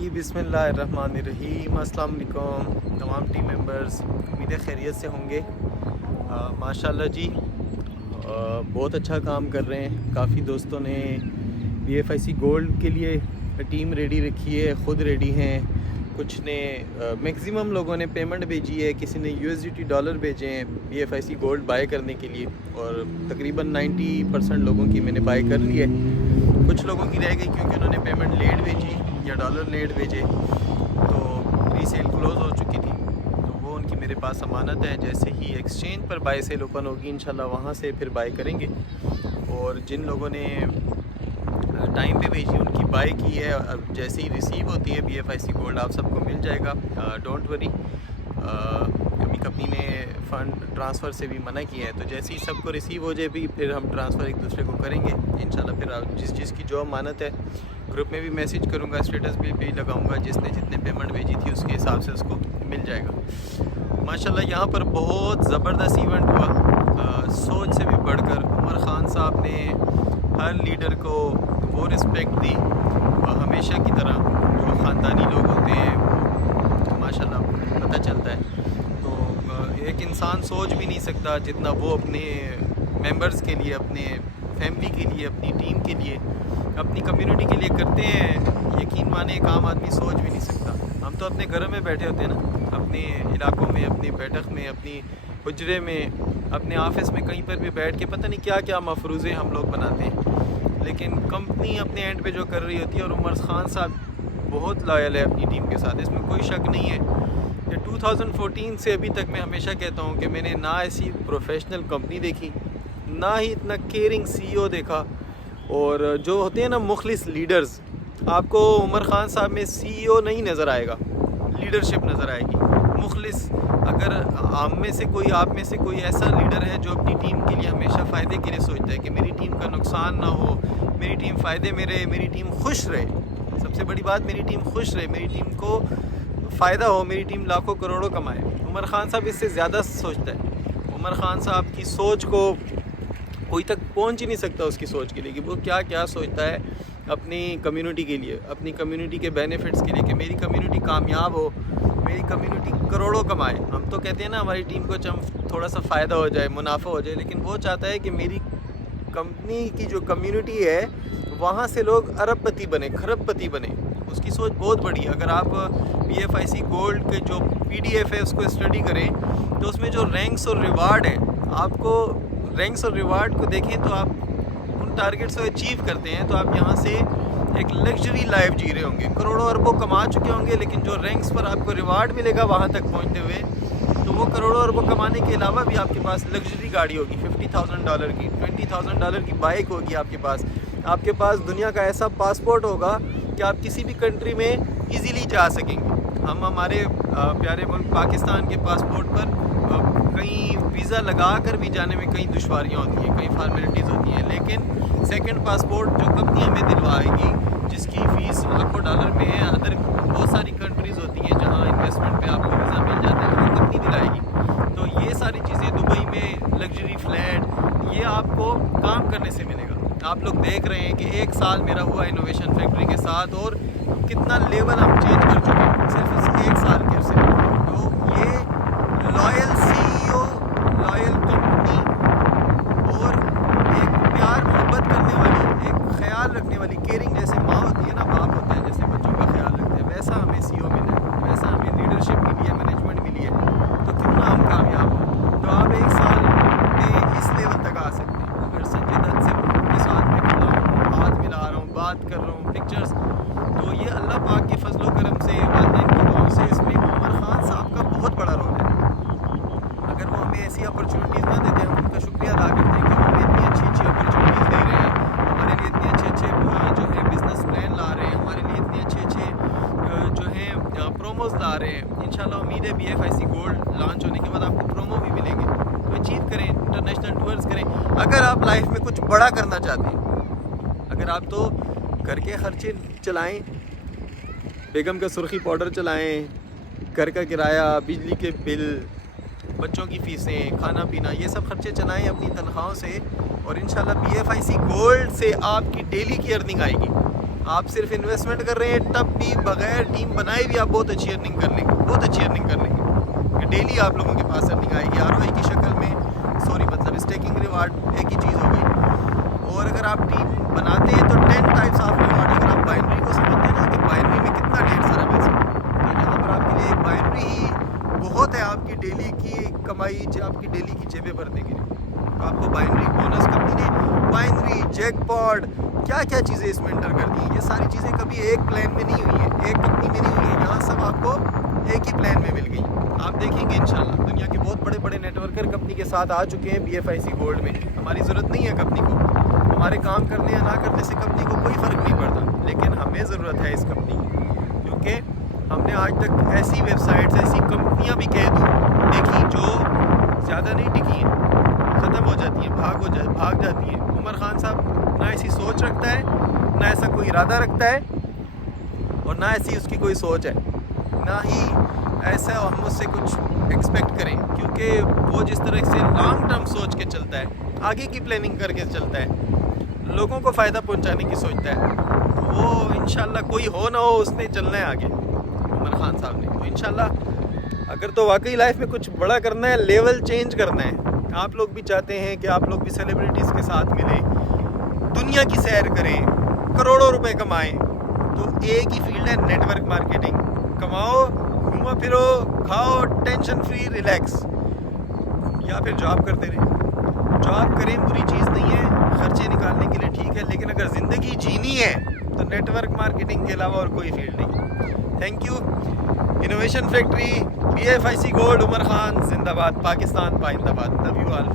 جی बिस्मिल्लाहिर्रहमानिर्रहीम अस्सलाम वालेकुम तमाम टीम मेंबर्स, उम्मीद है खैरियत से होंगे। माशाल्लाह जी, बहुत अच्छा काम कर रहे हैं। काफ़ी दोस्तों ने BFIC गोल्ड के लिए टीम रेडी रखी है, ख़ुद रेडी हैं। कुछ ने मैक्सिमम लोगों ने पेमेंट भेजी है, किसी ने USDT डॉलर भेजे हैं BFIC गोल्ड बाय करने के लिए, और तकरीबन 90% लोगों की मैंने बाय कर ली है। कुछ लोगों की रह गई क्योंकि उन्होंने पेमेंट लेट भेजी या डॉलर लेट भेजे, तो रीसेल क्लोज़ हो चुकी थी, तो वो उनकी मेरे पास अमानत है। जैसे ही एक्सचेंज पर बाय सेल ओपन होगी इंशाल्लाह वहाँ से फिर बाय करेंगे। और जिन लोगों ने टाइम पे भेजी उनकी बाय की है, अब जैसे ही रिसीव होती है BFIC गोल्ड आप सबको मिल जाएगा, डोंट वरी। कभी कंपनी ने फ़ंड ट्रांसफ़र से भी मना किया है, तो जैसे ही सबको रिसीव हो जाए भी फिर हम ट्रांसफ़र एक दूसरे को करेंगे इंशाल्लाह। फिर जिस चीज़ की जो अमानत है ग्रुप में भी मैसेज करूँगा, स्टेटस भी लगाऊँगा, जिसने जितने पेमेंट भेजी थी उसके हिसाब से उसको मिल जाएगा। माशाल्लाह यहाँ पर बहुत ज़बरदस्त इवेंट हुआ, सोच से भी बढ़कर। उमर ख़ान साहब ने हर लीडर को वो रिस्पेक्ट दी, हमेशा की तरह जो ख़ानदानी लोग होते हैं माशाल्लाह पता चलता है। तो एक इंसान सोच भी नहीं सकता जितना वो अपने मेंबर्स के लिए, अपने फैमिली के लिए, अपनी टीम के लिए, अपनी कम्युनिटी के लिए करते हैं। यकीन माने एक आम आदमी सोच भी नहीं सकता। हम तो अपने घरों में बैठे होते हैं ना, अपने इलाकों में, अपनी बैठक में, अपनी हुजरे में, अपने ऑफिस में, कहीं पर भी बैठ के पता नहीं क्या क्या मफरूज़े हम लोग बनाते हैं। लेकिन कंपनी अपने एंड पे जो कर रही होती है, और उमर ख़ान साहब बहुत लॉयल है अपनी टीम के साथ, इसमें कोई शक नहीं है। ये 2014 से अभी तक मैं हमेशा कहता हूँ कि मैंने ना ऐसी प्रोफेशनल कंपनी देखी, ना ही इतना केयरिंग CEO देखा। और जो होते हैं ना मुखलिस लीडर्स, आपको उमर ख़ान साहब में CEO नहीं नज़र आएगा, लीडरशिप नज़र आएगी। मुखलिस, अगर आप में से कोई ऐसा लीडर है जो अपनी टीम के लिए हमेशा फ़ायदे के लिए सोचता है कि मेरी टीम का नुकसान ना हो, मेरी टीम फ़ायदे में रहे, मेरी टीम खुश रहे, सबसे बड़ी बात मेरी टीम खुश रहे, मेरी टीम को फ़ायदा हो, मेरी टीम लाखों करोड़ों कमाए। उमर ख़ान साहब इससे ज़्यादा सोचता है। उमर ख़ान साहब की सोच को कोई तक पहुंच ही नहीं सकता उसकी सोच के लिए, कि वो क्या क्या सोचता है अपनी कम्युनिटी के लिए, अपनी कम्युनिटी के बेनिफिट्स के लिए, कि मेरी कम्युनिटी कामयाब हो, मेरी कम्युनिटी करोड़ों कमाए। हम तो कहते हैं ना हमारी टीम को थोड़ा सा फ़ायदा हो जाए, मुनाफा हो जाए, लेकिन वो चाहता है कि मेरी कंपनी की जो कम्युनिटी है वहाँ से लोग अरबपति बने, खरबपति बने। उसकी सोच बहुत बड़ी है। अगर आप BFIC गोल्ड के जो PDF है उसको स्टडी करें, तो उसमें जो रैंक्स और रिवार्ड है, आपको रैंक्स और रिवार्ड को देखें तो आप उन टारगेट्स को अचीव करते हैं, तो आप यहाँ से एक लग्जरी लाइफ जी रहे होंगे, करोड़ों अरबों कमा चुके होंगे, लेकिन जो रैंक्स पर आपको रिवार्ड मिलेगा वहाँ तक पहुँचते हुए, तो वो करोड़ों अरबों कमाने के अलावा भी आपके पास लग्जरी गाड़ी होगी, $50,000 की, $20,000 की बाइक होगी आपके पास दुनिया का ऐसा पासपोर्ट होगा कि आप किसी भी कंट्री में इजीली जा सकेंगे। हम हमारे प्यारे मुल्क पाकिस्तान के पासपोर्ट पर कहीं वीज़ा लगा कर भी जाने में कई दुश्वारियाँ होती हैं, कई फॉर्मेलिटीज़ होती हैं, लेकिन सेकंड पासपोर्ट जो कंपनी हमें दिलवाएगी, जिसकी फ़ीस लाखों डॉलर में है, अदर बहुत सारी कंट्रीज़ होती हैं जहाँ इन्वेस्टमेंट पे आपको वीज़ा मिल जाता है, तो वो कंपनी दिलाएगी। तो ये सारी चीज़ें, दुबई में लग्जरी फ्लैट, ये आपको काम करने से मिलेगा। आप लोग देख रहे हैं कि 1 साल मेरा हुआ इनोवेशन फैक्ट्री के साथ, और कितना लेवल हम चेंज कर चुके हैं सिर्फ इस 1 साल के अरसे में। तो ये लॉयल CEO, लॉयल कंपनी, और एक प्यार मोहब्बत करने वाली, एक ख्याल रखने वाली, केयरिंग, जैसे माँ होती है ना, बाप होता है, जैसे बच्चों का ख्याल रखते हैं, वैसा हमें CEO मिला है, वैसा हमें लीडरशिप मिली है, मैनेजमेंट मिली है। तो क्यों ना हम कामयाब हो। तो आप 1 साल में इस लेवल तक आ सकते हैं। अगर संजय दत्त से के साथ में खड़ा हूँ, हाथ मिला रहा हूँ, बात कर रहा हूँ, पिक्चर्स, तो ये अल्लाह पाक के फजलो करम से, वालिदैन की दुआओं से, इसमें उमर ख़ान साहब का बहुत बड़ा रोल है। अगर वो हमें ऐसी अपॉर्चुनिटीज़ ना देते, हम उनका शुक्रिया अदा करते हैं कि हमें इतनी अच्छी अच्छी अपॉर्चुनिटीज़ दे रहे हैं, हमारे लिए इतने अच्छे अच्छे जो है बिज़नेस प्लान ला रहे हैं, हमारे लिए इतने अच्छे अच्छे जो हैं प्रोमोज़ ला रहे हैं। इंशाल्लाह उम्मीद है BFIC गोल्ड लॉन्च होने के बाद आपको प्रोमो भी मिलेंगे, तो अचीव करें, इंटरनेशनल टूर्स करें। अगर आप लाइफ में कुछ बड़ा करना चाहते हैं, अगर आप तो घर के खर्चे चलाएँ, बेगम का सुर्खी पाउडर चलाएँ, घर का किराया, बिजली के बिल, बच्चों की फ़ीसें, खाना पीना, ये सब खर्चे चलाएं अपनी तनख्वाहों से, और इंशाल्लाह BFIC गोल्ड से आपकी डेली की अर्निंग आएगी। آپ صرف انویسٹمنٹ کر رہے ہیں، تب بھی بغیر ٹیم بنائے بھی آپ بہت اچھی ارننگ کر لیں گے، بہت اچھی ارننگ کر لیں گے. ڈیلی آپ لوگوں کے پاس ارننگ آئے گی ROI کی شکل میں. مطلب اسٹیکنگ ریوارڈ ایک ہی چیز ہو گئی. اور اگر آپ ٹیم بناتے ہیں تو 10 ٹائپس آف ریوارڈ. اگر آپ بائنری کو سمجھتے ہیں نا کہ بائنری میں کتنا ڈھیر سارا پیسہ، تو یہاں پر آپ کے لیے ایک بائنری ہی بہت ہے آپ کی ڈیلی کی کمائی، آپ کی ڈیلی کی جیبیں بھرنے کے لیے. تو آپ کو بائنری بونس کمپنی نے بائنری جیک پاڈ کیا کیا چیزیں اس میں انٹر کر دی ہیں. یہ ساری چیزیں کبھی ایک پلان میں نہیں ہوئی ہیں، ایک کمپنی میں نہیں ہوئی ہیں، یہاں سب آپ کو ایک ہی پلان میں مل گئی. آپ دیکھیں گے انشاءاللہ دنیا کے بہت بڑے بڑے نیٹ ورکر کمپنی کے ساتھ آ چکے ہیں BFIC گولڈ میں. ہماری ضرورت نہیں ہے کمپنی کو، ہمارے کام کرنے یا نہ کرنے سے کمپنی کو کوئی فرق نہیں پڑتا، لیکن ہمیں ضرورت ہے اس کمپنی کی. کیونکہ ہم نے آج تک ایسی ویب سائٹس، ایسی کمپنیاں بھی کہہ دوں دیکھی جو زیادہ نہیں ٹکی ہیں، ختم ہو جاتی ہیں، بھاگ جاتی ہیں. عمر خان صاحب نہ ایسی سوچ رکھتا ہے، نہ ایسا کوئی ارادہ رکھتا ہے، اور نہ ایسی اس کی کوئی سوچ ہے، نہ ہی ایسا ہم اس سے کچھ ایکسپیکٹ کریں. کیونکہ وہ جس طرح سے لانگ ٹرم سوچ کے چلتا ہے، آگے کی پلاننگ کر کے چلتا ہے، لوگوں کو فائدہ پہنچانے کی سوچتا ہے، وہ انشاءاللہ کوئی ہو نہ ہو اس نے چلنا ہے آگے عمر خان صاحب نے. تو انشاءاللہ اگر تو واقعی لائف میں کچھ بڑا کرنا ہے، لیول چینج کرنا ہے، آپ لوگ بھی چاہتے ہیں کہ آپ لوگ بھی سیلیبریٹیز کے ساتھ ملیں، دنیا کی سیر کریں، کروڑوں روپے کمائیں، تو ایک ہی فیلڈ ہے نیٹ ورک مارکیٹنگ. کماؤ، گھومو پھرو، کھاؤ، ٹینشن فری، ریلیکس. یا پھر جاب کرتے رہیں. جاب کریں بری چیز نہیں ہے، خرچے نکالنے کے لیے ٹھیک ہے، لیکن اگر زندگی جینی ہے تو نیٹ ورک مارکیٹنگ کے علاوہ اور کوئی فیلڈ نہیں. Thank you. Innovation factory, BFIC gold, Umar Khan زندہ باد، پاکستان پائندہ باد. Love you all.